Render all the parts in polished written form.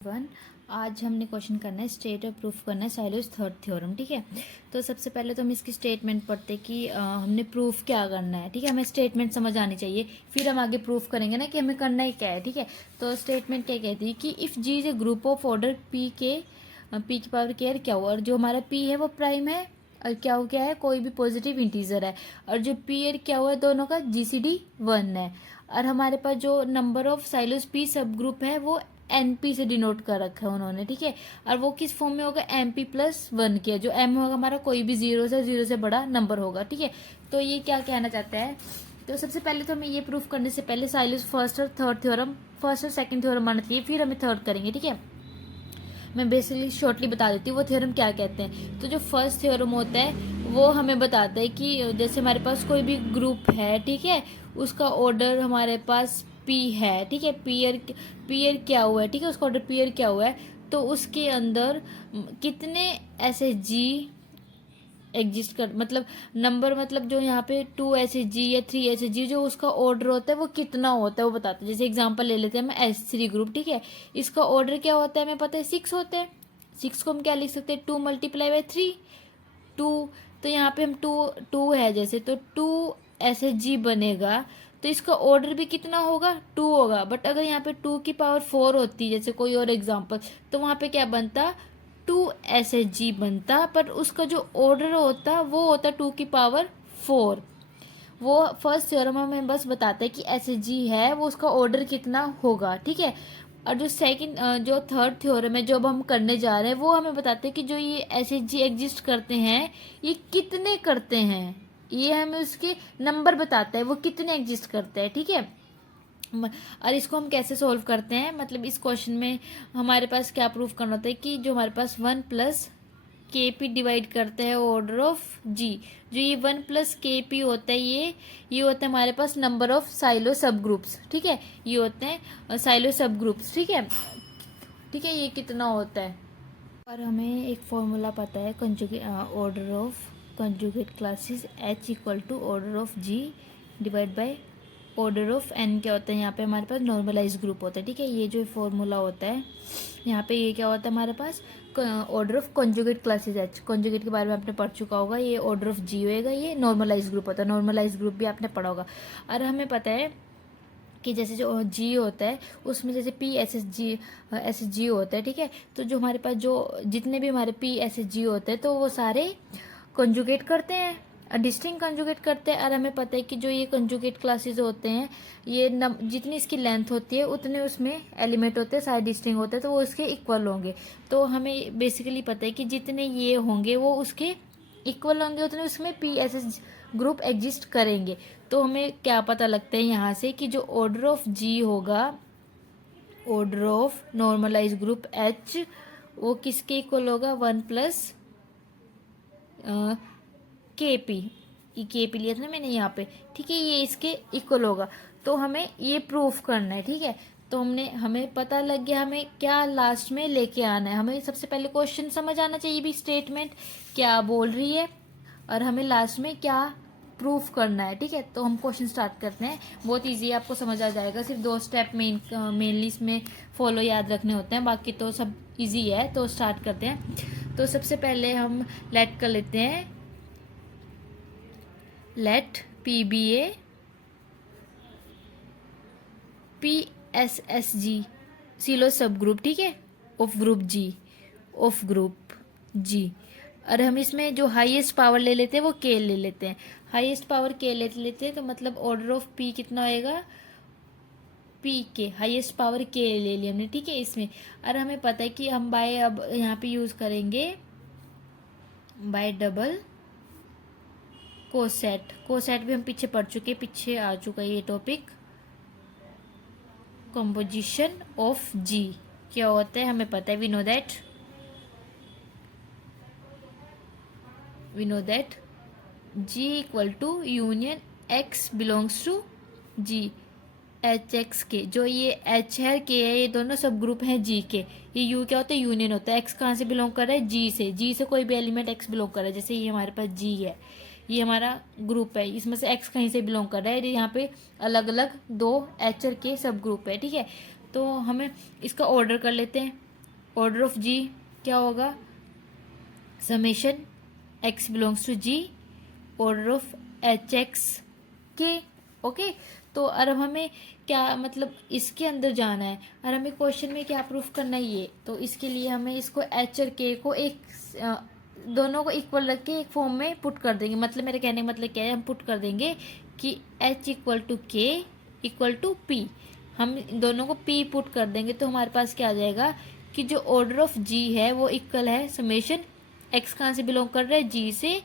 One. आज हमने question करना है, स्टेट और प्रूफ करना है साइलोज थर्ड थ्योरम। ठीक है, तो सबसे पहले तो हम इसकी स्टेटमेंट पढ़ते कि हमने प्रूफ क्या करना है। ठीक है, हमें स्टेटमेंट समझ आनी चाहिए, फिर हम आगे प्रूफ करेंगे ना कि हमें करना ही क्या है। ठीक है, तो स्टेटमेंट क्या कहती है कि if G is a group of order P की पावर केयर क्या हुआ, और जो हमारा पी है वो प्राइम है और क्या है, कोई भी पॉजिटिव इंटीजर है, और जो पी और क्या हुआ है दोनों का जीसीडी 1 है। और हमारे पास जो नंबर ऑफ साइलोज पी सब ग्रुप है वो एनपी से डिनोट कर रखा है उन्होंने। ठीक है, और वो किस फॉर्म में होगा, MP+1 के, जो एम होगा हमारा कोई भी जीरो से बड़ा नंबर होगा। ठीक है, तो ये क्या कहना चाहता है, तो सबसे पहले तो हमें ये प्रूफ करने से पहले साइलोज फर्स्ट और थर्ड थ्योरम, फर्स्ट और सेकंड थ्योरम मानना चाहिए, फिर हमें थर्ड करेंगे। ठीक है, मैं बेसिकली शॉर्टली बता देती हूँ वो थ्योरम क्या कहते हैं। तो जो फर्स्ट थ्योरम होता है वो हमें बताता है कि जैसे हमारे पास कोई भी ग्रुप है, ठीक है, उसका ऑर्डर हमारे पास पी है। ठीक है, पीयर क्या हुआ है, ठीक है, उसका ऑर्डर पीयर क्या हुआ है, तो उसके अंदर कितने ऐसे जी एग्जिस्ट कर, मतलब नंबर, मतलब जो यहाँ पे 2 ऐसे जी या 3 ऐसे जी, जो उसका ऑर्डर होता है वो कितना होता है वो बताते हैं। जैसे एग्जांपल ले लेते हैं हम S3 ग्रुप। ठीक है, इसका ऑर्डर क्या होता है हमें पता है, 6 होता है। 6 को हम क्या लिख सकते हैं, 2 × 3 2। तो यहाँ पे हम टू है जैसे, तो 2 ऐसे जी बनेगा, तो इसका ऑर्डर भी कितना होगा, 2 होगा। बट अगर यहाँ पे 2 की पावर 4 होती जैसे कोई और एग्जाम्पल, तो वहाँ पे क्या बनता, 2 ऐसे जी बनता, पर उसका जो ऑर्डर होता वो होता 2 की पावर 4। वो फर्स्ट थ्योरम हमें बस बताता है कि ऐसे जी है, वो उसका ऑर्डर कितना होगा। ठीक है, और जो जो थर्ड थ्योरम है जो अब हम करने जा रहे हैं, वो हमें बताते हैं कि जो ये ऐसे जी एग्जिस्ट करते हैं ये कितने करते हैं, ये हमें उसके नंबर बताता है वो कितने एग्जिस्ट करते हैं। ठीक है, और इसको हम कैसे सोल्व करते हैं, मतलब इस क्वेश्चन में हमारे पास क्या प्रूफ करना होता है कि जो हमारे पास 1 + KP डिवाइड करते हैं ऑर्डर ऑफ जी, जो ये 1 + KP होता है, ये होता है हमारे पास नंबर ऑफ साइलो सब ग्रुप्स। ठीक है, ये होते हैं साइलो सब ग्रुप्स। ठीक है, ठीक है, ये कितना होता है, और हमें एक फॉर्मूला पता है conjugate order of conjugate classes H = order of G divide by order of N। क्या होता है, यहाँ पे हमारे पास नॉर्मलाइज ग्रुप होता है। ठीक है, ये जो फॉर्मूला होता है यहाँ पे, ये क्या होता है हमारे पास, order of conjugate classes H, conjugate के बारे में आपने पढ़ चुका होगा, ये ऑर्डर ऑफ G होएगा, ये नॉर्मलाइज ग्रुप होता है, नॉर्मलाइज ग्रुप भी आपने पढ़ा होगा। और हमें पता है कि जैसे जो जी होता है उसमें जैसे P होता है। ठीक है, तो जो हमारे पास जो जितने भी हमारे P होते हैं तो वो सारे कंजुगेट करते हैं, डिस्टिंक्ट कंजुगेट करते हैं। और हमें पता है कि जो ये कंजुगेट क्लासेस होते हैं, ये जितनी इसकी लेंथ होती है उतने उसमें एलिमेंट होते हैं, सारे डिस्टिंक्ट होते हैं, तो वो उसके इक्वल होंगे। तो हमें बेसिकली पता है कि जितने ये होंगे वो उसके इक्वल होंगे, उतने उसमें PSS ग्रुप एग्जिस्ट करेंगे। तो हमें क्या पता लगता है यहाँ से कि जो ऑर्डर ऑफ जी होगा, order of normalise group H, वो किसके इक्वल होगा, 1 + KP। ये KP लिया था ना मैंने यहाँ पे। ठीक है, ये इसके इक्वल होगा, तो हमें ये प्रूफ करना है। ठीक है, तो हमें पता लग गया हमें क्या लास्ट में लेके आना है। हमें सबसे पहले क्वेश्चन समझ आना चाहिए भी, स्टेटमेंट क्या बोल रही है, और हमें लास्ट में क्या प्रूफ करना है। ठीक है, तो हम क्वेश्चन स्टार्ट करते हैं। बहुत इजी है, आपको समझ आ जाएगा, सिर्फ 2 स्टेप मेनली इसमें फॉलो याद रखने होते हैं, बाकी तो सब इजी है। तो स्टार्ट करते हैं। तो सबसे पहले हम लेट कर लेते हैं, लेट PBA PSSG सिलो सब ग्रुप। ठीक है, ऑफ ग्रुप G, और हम इसमें जो हाईएस्ट पावर ले लेते हैं वो K ले लेते हैं, हाईएस्ट पावर K ले लेते हैं, तो मतलब ऑर्डर ऑफ P कितना होएगा, PK, हाईएस्ट पावर K ले लिया हमने। ठीक है, इसमें और हमें पता है कि हम बाय अब यहाँ पे यूज करेंगे बाय डबल कोसेट भी हम पीछे पढ़ चुके, पीछे आ चुका है ये टॉपिक। कंपोजिशन ऑफ जी क्या होता है हमें पता है, we know that G = union X belongs to G, HX के, जो ये H है K है, ये दोनों सब ग्रुप हैं G के। ये U क्या होता है, यूनियन होता है। X कहाँ से बिलोंग कर रहा है, G से कोई भी एलिमेंट X बिलोंग कर रहा है। जैसे ये हमारे पास G है, ये हमारा ग्रुप है, इसमें से X कहीं से बिलोंग कर रहा है, यहाँ पे अलग अलग 2 H और K सब ग्रुप है। ठीक है, तो हमें इसका ऑर्डर कर लेते हैं। ऑर्डर ऑफ जी क्या होगा, summation x belongs to G order of H x के। ओके, तो अब हमें क्या मतलब इसके अंदर जाना है और हमें क्वेश्चन में क्या प्रूफ करना है ये, तो इसके लिए हमें इसको एच और के को एक दोनों को इक्वल रख के एक फॉर्म में पुट कर देंगे। मतलब मेरे कहने का मतलब क्या है, हम पुट कर देंगे कि एच इक्वल टू के इक्वल टू पी, हम दोनों को पी पुट कर देंगे तो हमारे पास क्या आ जाएगा कि जो ऑर्डर ऑफ जी है वो इक्वल है समेशन एक्स कहाँ से बिलोंग कर रहा है, जी से,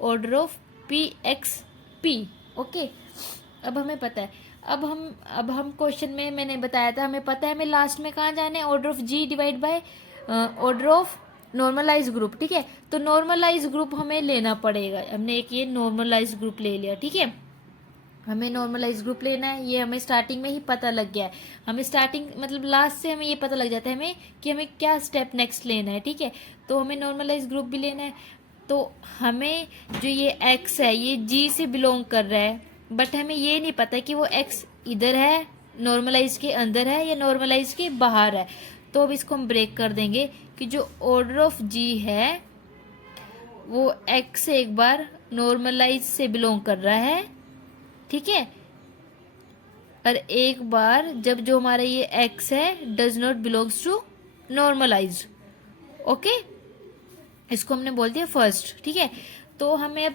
order of P x P. Okay, अब हमें पता है, अब हम क्वेश्चन में मैंने बताया था हमें पता है हमें लास्ट में कहाँ जाना है, order of G divide by order of normalise group. ठीक है, तो नॉर्मलाइज ग्रुप हमें लेना पड़ेगा, हमने एक ये नॉर्मलाइज ग्रुप ले लिया। ठीक है, हमें नॉर्मलाइज ग्रुप लेना है, ये हमें स्टार्टिंग में ही पता लग गया है, हमें स्टार्टिंग मतलब लास्ट से हमें ये पता लग जाता है हमें कि हमें क्या स्टेप नेक्स्ट लेना है। ठीक है, तो हमें नॉर्मलाइज ग्रुप भी लेना है, तो हमें जो ये एक्स है ये जी से बिलोंग कर रहा है, बट हमें ये नहीं पता कि वो एक्स इधर है नॉर्मलाइज के अंदर है या नॉर्मलाइज के बाहर है। तो अब इसको हम ब्रेक कर देंगे कि जो ऑर्डर ऑफ जी है वो एक्स से एक बार नॉर्मलाइज से बिलोंग कर रहा है। ठीक है, और एक बार जब जो हमारा ये एक्स है does not belongs to normalize. Okay, इसको हमने बोल दिया फर्स्ट। ठीक है, तो हमें अब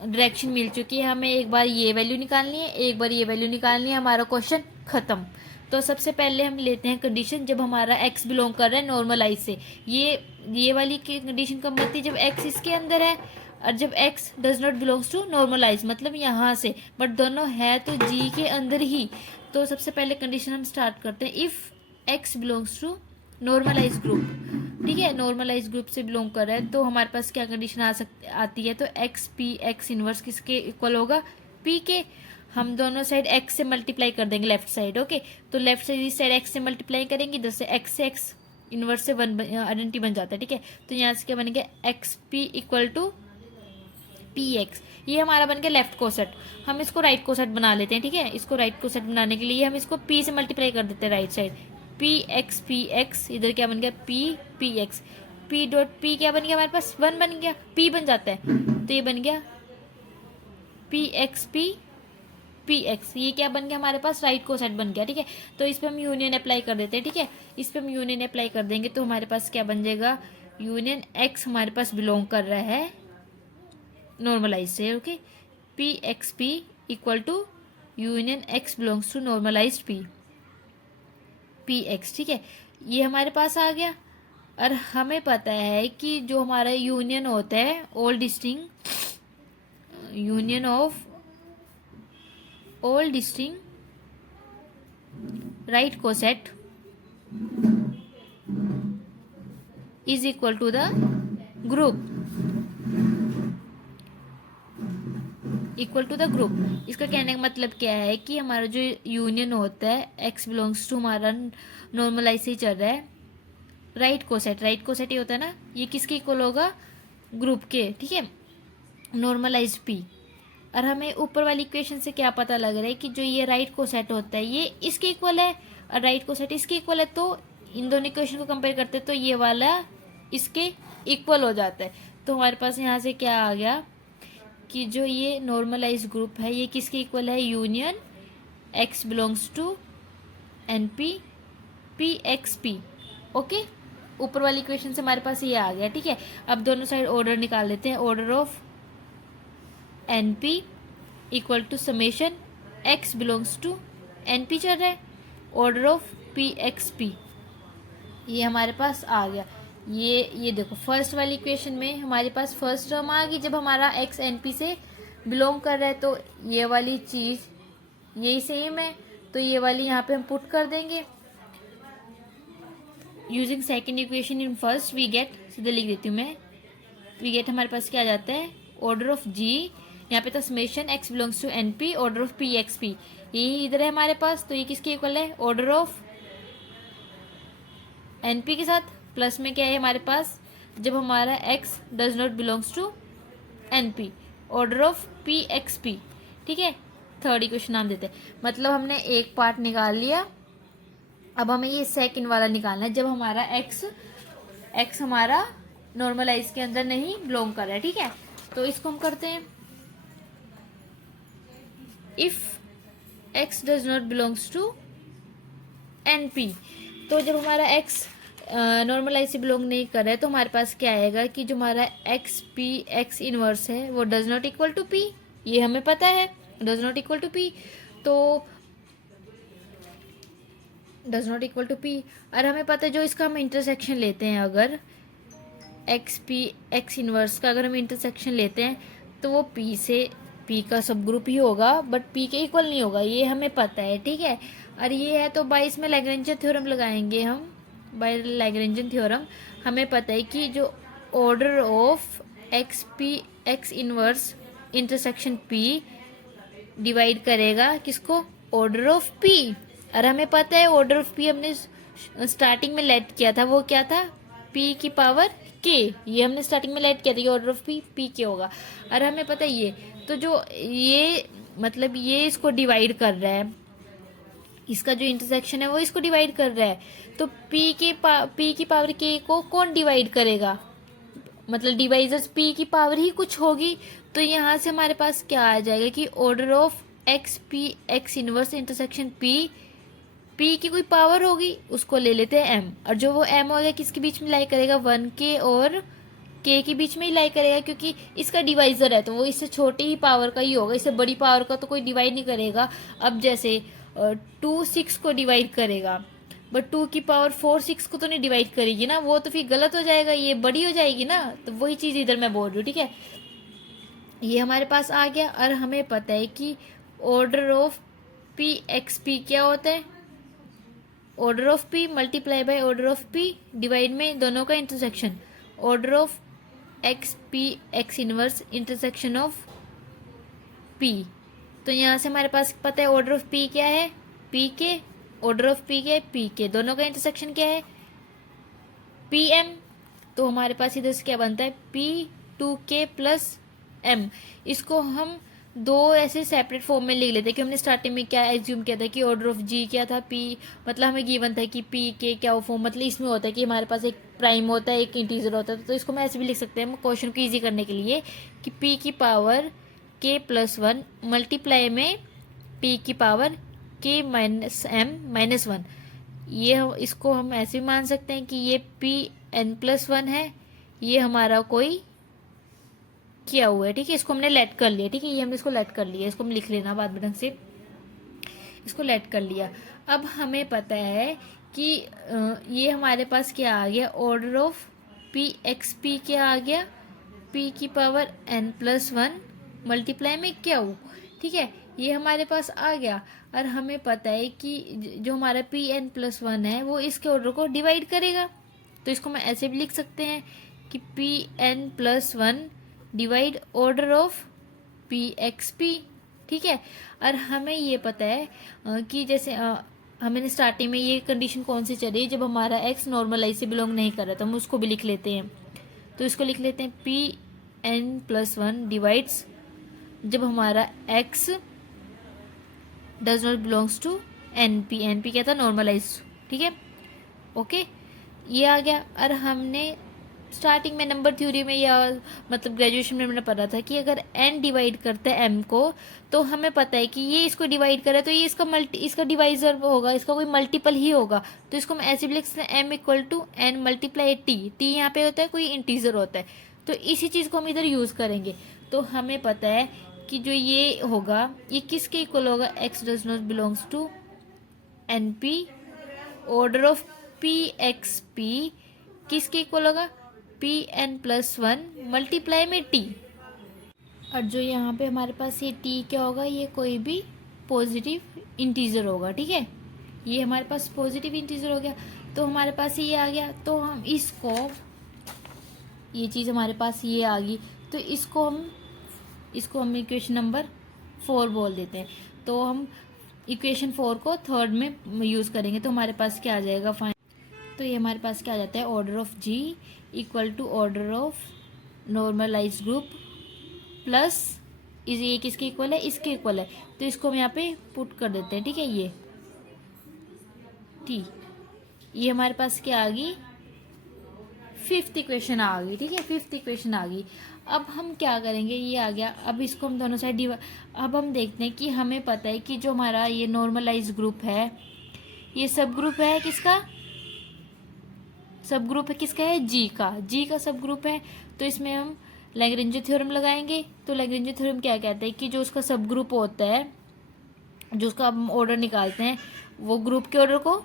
डायरेक्शन मिल चुकी है, हमें एक बार ये वैल्यू निकालनी है, एक बार ये वैल्यू निकालनी है, हमारा क्वेश्चन खत्म। तो सबसे पहले हम लेते हैं कंडीशन जब हमारा एक्स बिलोंग कर रहा है नॉर्मलाइज से, ये वाली कंडीशन कब बनती है जब एक्स इसके अंदर है और जब x does not belongs to normalize, मतलब यहाँ से, बट दोनों है तो जी के अंदर ही। तो सबसे पहले कंडीशन हम स्टार्ट करते हैं, if x belongs to normalize group. ठीक है, नॉर्मलाइज ग्रुप से बिलोंग कर रहा है तो हमारे पास क्या कंडीशन आती है, तो एक्स पी एक्स इनवर्स किसके इक्वल होगा, पी के। हम दोनों साइड एक्स से मल्टीप्लाई कर देंगे लेफ्ट साइड। ओके, तो लेफ्ट साइड इस साइड एक्स से मल्टीप्लाई करेंगे, इधर से एक्स इनवर्स से वन आइडेंटिटी बन जाता है। ठीक है, तो यहाँ से क्या बन गया, x P equal to P x, ये हमारा बन गया लेफ्ट कोसेट। हम इसको राइट कोसेट बना लेते हैं। ठीक है, इसको राइट कोसेट बनाने के लिए हम इसको पी से मल्टीप्लाई कर देते हैं राइट साइड, पी एक्स, इधर क्या बन गया P x, P dot P क्या बन गया हमारे पास, वन बन गया, पी बन जाता है तो ये बन गया पी एक्स, ये क्या बन गया हमारे पास, राइट कोसेट बन गया। ठीक है, तो इस पर हम यूनियन अप्लाई कर देते हैं। ठीक है, इस पर हम यूनियन अप्लाई कर देंगे तो हमारे पास क्या बन जाएगा, यूनियन एक्स हमारे पास बिलोंग कर रहा है नॉर्मलाइज से। Okay, P x P equal to union x belongs to normalize P x. ठीक है, ये हमारे पास आ गया और हमें पता है कि जो हमारा यूनियन होता है all distinct union of all distinct right coset is equal to the group, equal to the group. इसका कहने का मतलब क्या है कि हमारा जो यूनियन होता है एक्स बिलोंग्स टू हमारा नॉर्मलाइज से ही चल रहा है राइट कोसेट ये होता है ना, ये किसके इक्वल होगा, ग्रुप के। ठीक है, नॉर्मलाइज पी। और हमें ऊपर वाली इक्वेशन से क्या पता लग रहा है कि जो ये राइट कोसेट होता है ये इसके इक्वल है और राइट कोसेट इसके इक्वल है, तो इन दोनों इक्वेशन को कंपेयर करते हैं तो ये वाला इसके इक्वल हो जाता है। तो हमारे पास यहाँ से क्या आ गया कि जो ये नॉर्मलाइज ग्रुप है ये किसके इक्वल है, union x belongs to N P x P. Okay, ऊपर वाली इक्वेशन से हमारे पास ये आ गया। ठीक है, अब दोनों साइड ऑर्डर निकाल लेते हैं, order of N P equal to summation x belongs to N P चल रहा है, order of P x P, ये हमारे पास आ गया। ये देखो फर्स्ट वाली इक्वेशन में हमारे पास फर्स्ट टर्म आ गई जब हमारा एक्स एन पी से बिलोंग कर रहा है, तो ये वाली चीज़ यही सेम है तो ये वाली यहाँ पे हम पुट कर देंगे using second equation in first we get, सीधे लिख देती हूँ मैं, वी गेट हमारे पास क्या आ जाता है, ऑर्डर ऑफ जी, यहाँ पे था summation x belongs to N P order of P x P, यही इधर है हमारे पास, तो ये किसके इक्वल है, ऑर्डर ऑफ एन पी के साथ प्लस में क्या है हमारे पास, जब हमारा x does not belongs to N P order of P x P. ठीक है, थर्ड इक्वेशन नाम देते हैं, मतलब हमने एक पार्ट निकाल लिया अब हमें ये सेकंड वाला निकालना है, जब हमारा एक्स हमारा नॉर्मलाइज के अंदर नहीं बिलोंग कर रहा है, ठीक है। तो इसको हम करते हैं, if x does not belongs to NP। तो जब हमारा एक्स नॉर्मलाइज से बिलोंग नहीं कर रहा है तो हमारे पास क्या आएगा कि जो हमारा एक्स इनवर्स है वो does not equal to P, ये हमें पता है, does not equal to P। तो does not equal to P, और हमें पता है जो इसका हम इंटरसेक्शन लेते हैं, अगर एक्स इनवर्स का अगर हम इंटरसेक्शन लेते हैं तो वो P का सब ग्रुप ही होगा, बट P के इक्वल नहीं होगा, ये हमें पता है, ठीक है। और ये है तो बाय इसमें लैग्रेंजन थ्योरम लगाएंगे हम, बाय लैग्रेंजन थ्योरम हमें पता है कि जो order of x inverse intersection P divide करेगा किसको, ऑर्डर ऑफ P। और हमें पता है ऑर्डर ऑफ P हमने स्टार्टिंग में लेट किया था, वो क्या था, P की पावर K, ये हमने स्टार्टिंग में लेट किया था कि ऑर्डर ऑफ P K होगा। और हमें पता है ये, तो जो ये मतलब ये इसको डिवाइड कर रहा है, इसका जो इंटरसेक्शन है वो इसको डिवाइड कर रहा है, तो P की पावर K को कौन डिवाइड करेगा, मतलब डिवाइजर्स P की पावर ही कुछ होगी। तो यहाँ से हमारे पास क्या आ जाएगा कि order of x inverse intersection P की कोई पावर होगी, उसको ले लेते हैं M, और जो वो M होगा किसके बीच में लाई करेगा, 1K और K के बीच में ही लाई करेगा, क्योंकि इसका डिवाइजर है तो वो इससे छोटी ही पावर का ही होगा, इससे बड़ी पावर का तो कोई डिवाइड नहीं करेगा। अब जैसे 2 6 को डिवाइड करेगा, बट 2 की पावर 4 6 को तो नहीं डिवाइड करेगी ना, वो तो फिर गलत हो जाएगा, ये बड़ी हो जाएगी ना, तो वही चीज़ इधर मैं बोल रही हूँ, ठीक है। ये हमारे पास आ गया, और हमें पता है कि ऑर्डर ऑफ P क्या होता है, order of P multiply by order of P divide में दोनों का intersection, order of x inverse intersection of P। तो यहाँ से हमारे पास पता है ऑर्डर ऑफ P क्या है, P के, ऑर्डर ऑफ P क्या है, P के, दोनों का इंटरसेक्शन क्या है, PM। तो हमारे पास इधर से क्या बनता है, P2K प्लस M। इसको हम दो ऐसे सेपरेट फॉर्म में लिख लेते हैं कि हमने स्टार्टिंग में क्या एज्यूम किया था कि ऑर्डर ऑफ G क्या था, P मतलब हमें गिवन था कि P क्या वो फॉर्म, मतलब इसमें होता है कि हमारे पास एक प्राइम होता है एक इंटीजर होता है, तो इसको मैं ऐसे भी लिख सकते हैं क्वेश्चन को ईजी करने के लिए कि P की पावर K प्लस 1 मल्टीप्लाई में P की power K minus M minus 1। ये इसको हम ऐसे भी मान सकते हैं कि ये Pn प्लस 1 है, ये हमारा कोई किया हुआ है, ठीक है, इसको हमने लेट कर लिया, ठीक है, ये हमने इसको लेट कर लिया, इसको हम लिख लेना बाद में ढंग से, इसको लेट कर लिया। अब हमें पता है कि ये हमारे पास क्या आ गया, ऑर्डर ऑफ P क्या आ गया, P की पावर n प्लस 1 मल्टीप्लाई में क्या हो, ठीक है, ये हमारे पास आ गया। और हमें पता है कि जो हमारा Pn प्लस 1 है वो इसके ऑर्डर को डिवाइड करेगा, तो इसको मैं ऐसे भी लिख सकते हैं कि Pn plus 1 divide order of P, ठीक है। और हमें ये पता है कि जैसे हमें स्टार्टिंग में ये कंडीशन कौन सी चली जब हमारा x नॉर्मलाइज से बिलोंग नहीं कर रहा, तो हम उसको भी लिख लेते हैं, तो इसको लिख लेते हैं Pn प्लस 1 डिवाइड्स जब हमारा x does not belongs to NP क्या था, नॉर्मलाइज, ठीक है, ओके, ये आ गया। और हमने स्टार्टिंग में नंबर थ्योरी में या मतलब ग्रेजुएशन में मैंने पढ़ा था कि अगर n डिवाइड करता है m को, तो हमें पता है कि ये इसको डिवाइड करे तो ये इसका डिवाइजर होगा, इसका कोई मल्टीपल ही होगा, तो इसको हम ऐसे भी लिख सकते हैं m equal to n multiply t यहाँ पे होता है कोई इंटीजर होता है, तो इसी चीज़ को हम इधर यूज़ करेंगे। तो हमें पता है कि जो ये होगा ये किसके इक्वल होगा, x does not belongs to NP, order of P किसके इक्वल होगा, Pn प्लस 1 मल्टीप्लाई में t। और जो यहाँ पे हमारे पास ये t क्या होगा, ये कोई भी पॉजिटिव इंटीजर होगा, ठीक है, ये हमारे पास पॉजिटिव इंटीजर हो गया, तो हमारे पास ये आ गया, तो हम इसको, ये चीज़ हमारे पास ये आ गई, तो इसको हम इक्वेशन नंबर 4 बोल देते हैं, तो हम इक्वेशन 4 को थर्ड में यूज़ करेंगे, तो हमारे पास क्या आ जाएगा फाइन, तो ये हमारे पास क्या आ जाता है, order of G equal to order of normalise group plus ये किसके इक्वल है, इसके इक्वल है, तो इसको हम यहाँ पे पुट कर देते हैं, ठीक है, ये T, ये हमारे पास क्या आ गई, फिफ्थ इक्वेशन आ गई। ठीक है, फिफ्थ इक्वेशन आ गई। अब हम क्या करेंगे, ये आ गया। अब इसको हम दोनों साइड अब हम देखते हैं कि हमें पता है कि जो हमारा ये नॉर्मलाइज ग्रुप है, ये सब ग्रुप है किसका, सब ग्रुप है किसका है, जी का, जी का सब ग्रुप है। तो इसमें हम लैग्रेंज थ्योरम लगाएंगे। तो लैग्रेंज थ्योरम क्या कहता है कि जो उसका सब ग्रुप होता है, जो उसका हम ऑर्डर निकालते हैं, वो ग्रुप के ऑर्डर को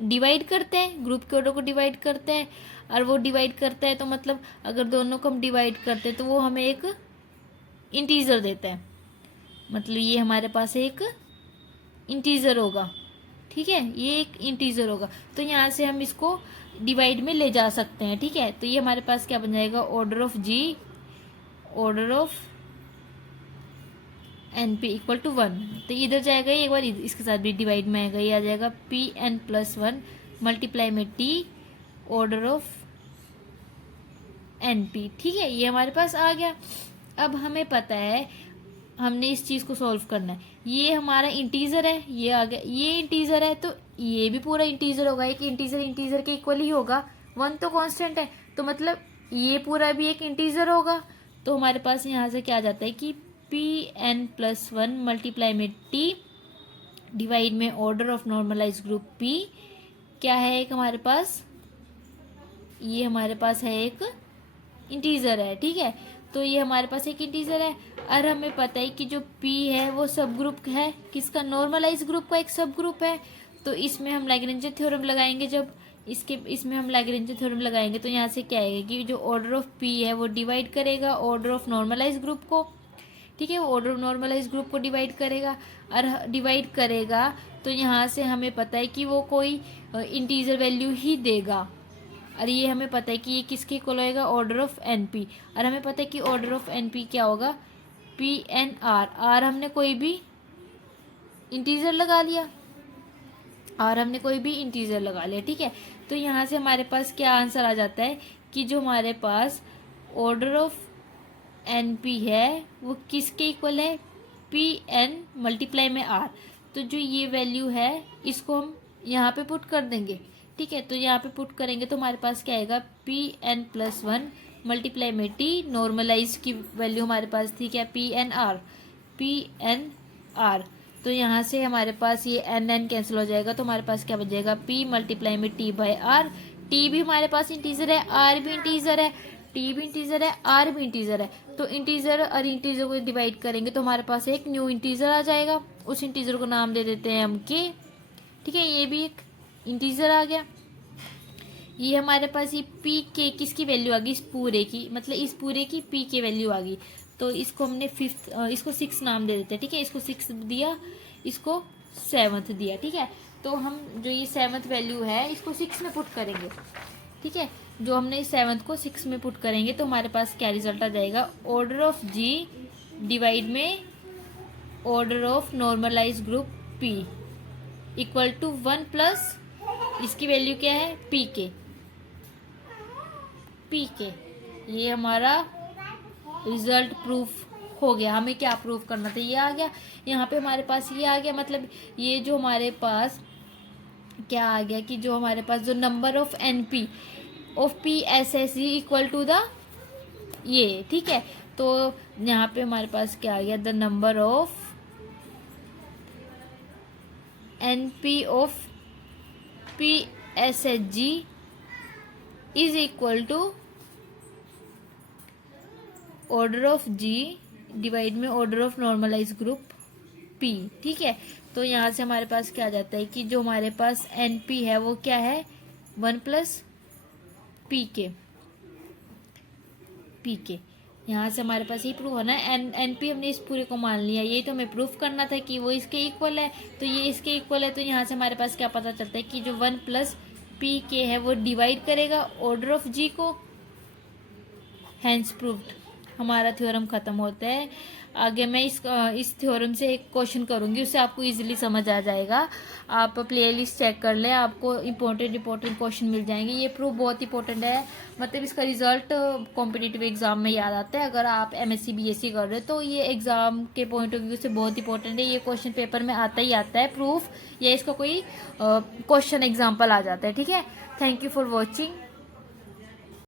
डिवाइड करते हैं, ग्रुप के ऑर्डर को डिवाइड करते हैं। और वो डिवाइड करता है तो मतलब अगर दोनों को हम डिवाइड करते हैं तो वो हमें एक इंटीजर देता है। मतलब ये हमारे पास एक इंटीजर होगा। ठीक है, ये एक इंटीजर होगा। तो यहाँ से हम इसको डिवाइड में ले जा सकते हैं। ठीक है, तो ये हमारे पास क्या बन जाएगा, order of G, order of N P equal to 1। तो इधर जाएगा एक बार, इसके साथ भी डिवाइड में आएगा, ये आ जाएगा पी एन प्लस 1 मल्टीप्लाई में T order of N P. ठीक है, ये हमारे पास आ गया। अब हमें पता है हमने इस चीज को सॉल्व करना है। ये हमारा इंटीजर है, ये आ गया, ये इंटीजर है तो ये भी पूरा इंटीजर होगा। एक इंटीजर इंटीजर के इक्वल ही होगा, 1 तो कांस्टेंट है, तो मतलब ये पूरा भी एक इंटीजर होगा। तो हमारे पास यहाँ से क्या आ जाता है कि पी एन प्लस 1 मल्टीप्लाई में टी डिवाइड में order of normalise group P क्या है, एक हमारे पास, ये हमारे पास है एक इंटीजर है। ठीक है, तो ये हमारे पास एक इंटीजर है। और हमें पता है कि जो P है वो सब ग्रुप है किसका, नॉर्मलाइज ग्रुप का एक सब ग्रुप है। तो इसमें हम लैग्रेंज थ्योरम लगाएंगे। जब इसमें हम लैग्रेंज थ्योरम लगाएंगे तो यहाँ से क्या आएगा कि जो ऑर्डर ऑफ P है वो डिवाइड करेगा ऑर्डर ऑफ नॉर्मलाइज ग्रुप को। ठीक है, वो ऑर्डर ऑफ नॉर्मलाइज ग्रुप को डिवाइड करेगा। और डिवाइड करेगा तो यहाँ से हमें पता है कि वो कोई इंटीजर वैल्यू ही देगा। और ये हमें पता है कि ये किसके इक्वल होएगा, ऑर्डर ऑफ एन पी। और हमें पता है कि ऑर्डर ऑफ एन पी क्या होगा, पी एन आर। आर हमने कोई भी इंटीजर लगा लिया, आर हमने कोई भी इंटीजर लगा लिया। ठीक है, तो यहाँ से हमारे पास क्या आंसर आ जाता है कि जो हमारे पास ऑर्डर ऑफ एन पी है वो किसके इक्वल है, पी एन मल्टीप्लाई में आर। तो जो ये वैल्यू है इसको हम यहाँ पे पुट कर देंगे। ठीक है, तो यहाँ पे पुट करेंगे तो हमारे पास क्या आएगा, पी एन प्लस 1 मल्टीप्लाई में टी, नॉर्मलाइज की वैल्यू हमारे पास थी क्या, P N R, P N R. तो यहाँ से हमारे पास ये एन एन कैंसिल हो जाएगा तो हमारे पास क्या बच जाएगा, पी मल्टीप्लाई में टी बाई आर। टी भी हमारे पास इंटीजर है, आर भी इंटीजर है, टी भी इंटीजर है, आर भी इंटीजर है। तो इंटीजर और इंटीजर को डिवाइड करेंगे तो हमारे पास एक न्यू इंटीजर आ जाएगा। उस इंटीजर को नाम दे देते हैं हम के। ठीक है, ये भी एक इंटीजर आ गया। ये हमारे पास ये पी के किसकी वैल्यू आ गई, इस पूरे की, मतलब इस पूरे की पी के वैल्यू आ गई। तो इसको हमने इसको 6 नाम दे देते हैं। ठीक है, इसको 6 दिया, इसको 7th दिया। ठीक है, तो हम जो ये 7th वैल्यू है इसको 6 में पुट करेंगे। ठीक है, जो हमने 7th को 6 में पुट करेंगे तो हमारे पास क्या रिजल्ट आ जाएगा, ऑर्डर ऑफ जी डिवाइड में order of normalise group P equal to 1 plus इसकी वैल्यू क्या है, पी के। पी के ये हमारा रिजल्ट प्रूफ हो गया। हमें क्या प्रूफ करना था, ये आ गया। यहाँ पे हमारे पास ये आ गया, मतलब ये जो हमारे पास क्या आ गया कि जो हमारे पास जो number of N P of P S S equal to the ये। ठीक है, तो यहाँ पे हमारे पास क्या आ गया, the number of N P of P S H G is equal to order of G divide में order of normalise group P. ठीक है, तो यहाँ से हमारे पास क्या आ जाता है कि जो हमारे पास एन पी है वो क्या है, 1 प्लस पी के। पी के यहाँ से हमारे पास ये प्रूफ होना है। एन पी हमने इस पूरे को मान लिया, ये तो हमें प्रूफ करना था कि वो इसके इक्वल है। तो ये इसके इक्वल है, तो यहाँ से हमारे पास क्या पता चलता है कि जो 1 प्लस पी के है वो डिवाइड करेगा ऑर्डर ऑफ जी को, हैंस प्रूव्ड। हमारा थ्योरम ख़त्म होता है। आगे मैं इस थ्योरम से एक क्वेश्चन करूँगी, उससे आपको इजीली समझ आ जाएगा। आप प्लेलिस्ट चेक कर लें, आपको इंपॉर्टेंट क्वेश्चन मिल जाएंगे। ये प्रूफ बहुत इंपॉर्टेंट है, मतलब इसका रिजल्ट कॉम्पिटिटिव एग्जाम में याद आता है। अगर आप MSc BSc कर रहे हो तो ये एग्ज़ाम के पॉइंट ऑफ व्यू से बहुत इंपॉर्टेंट है। ये क्वेश्चन पेपर में आता ही आता है प्रूफ, या इसका कोई क्वेश्चन एग्जाम्पल आ जाता है। ठीक है, थैंक यू फॉर वॉचिंग।